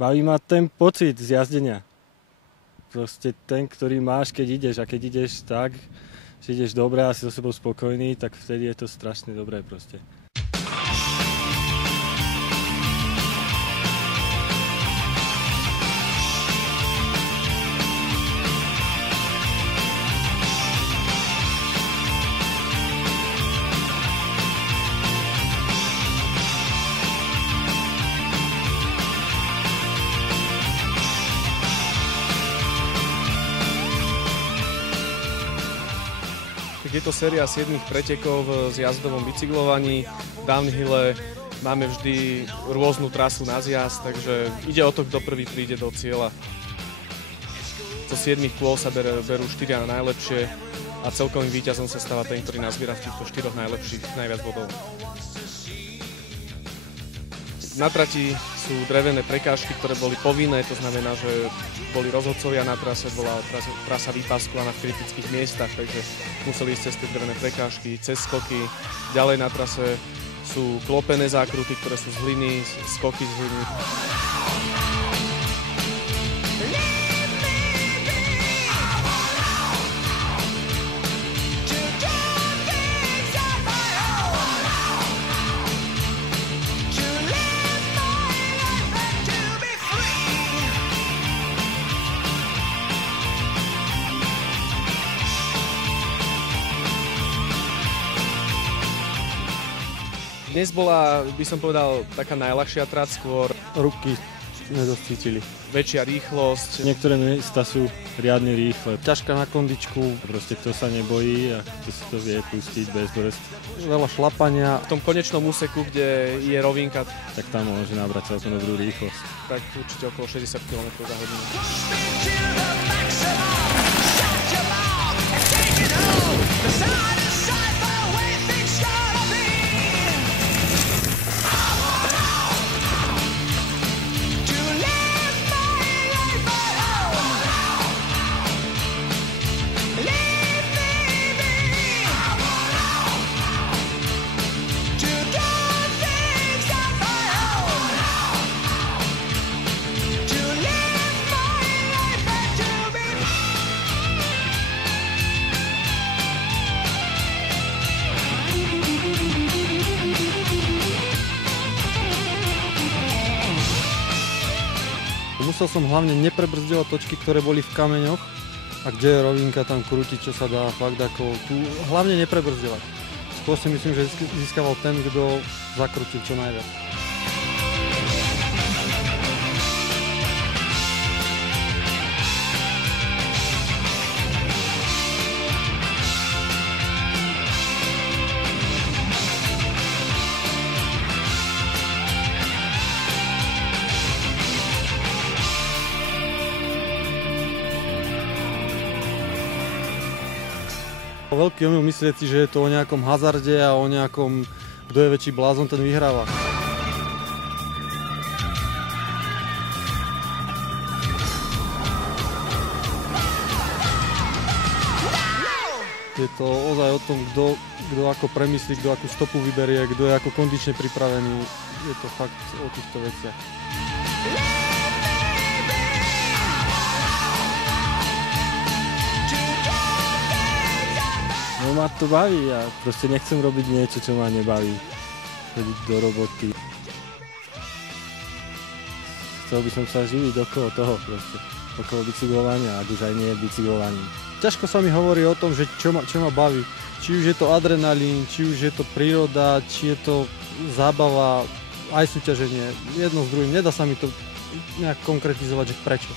Baví ma ten pocit z jazdenia. Proste ten, ktorý máš, keď ideš. A keď ideš tak, že ideš dobre a si so sebou spokojný, tak vtedy je to strašne dobré proste. Je to séria 7 pretekov s jazdovom bicyklovaní. V downhille máme vždy rôznu trasu na zjazd, takže ide o to, kto prvý príde do cieľa. Zo 7 kôl sa berú 4 najlepšie a celkovým víťazom sa stáva ten, ktorý nazbiera v týchto 4 najlepších najviac bodov. Na trati sú drevené prekážky, ktoré boli povinné, to znamená, že boli rozhodcovia na trase, bola trasa vypáskovaná v kritických miestach, takže museli ísť cez tie drevené prekážky, cez skoky. Ďalej na trase sú klopené zákruty, ktoré sú z hliny, skoky z hliny. Dnes bola, by som povedal, taká najľahšia trať, skôr Ruky sme dosť cítili. väčšia rýchlosť. Niektoré miesta sú riadne rýchle. Ťažká na kondičku, proste kto sa nebojí a kto si to vie pustiť bez bolesti. Veľa šlapania. V tom konečnom úseku, kde je rovinka, Tak tam môže nabrať celkom dobrú rýchlosť. tak určite okolo 60 km za hodinu. Musel som hlavne neprebrzdovať točky, ktoré boli v kameňoch a kde je rovinka, tam krútiť, čo sa dá, fakt ako tu hlavne neprebrzdovať. Skôr si myslím, že získaval ten, kto zakrutil čo najviac. Veľký omyl myslieť si, že je to o nejakom hazarde a o nejakom, kto je väčší blázon, ten vyhráva. Je to ozaj o tom, kto ako premyslí, kto akú stopu vyberie, kto je ako kondične pripravený. Je to fakt o týchto veciach. No ma to baví a proste nechcem robiť niečo, čo ma nebaví. Chodiť do roboty. Chcel by som sa živiť okolo toho proste. Okolo bicyklovania, ak už aj nie bicyklovaním. Ťažko sa mi hovorí o tom, že čo ma baví. Či už je to adrenalín, či už je to príroda, či je to zábava, aj súťaženie. Jedno s druhým. Nedá sa mi to nejak konkretizovať, že prečo.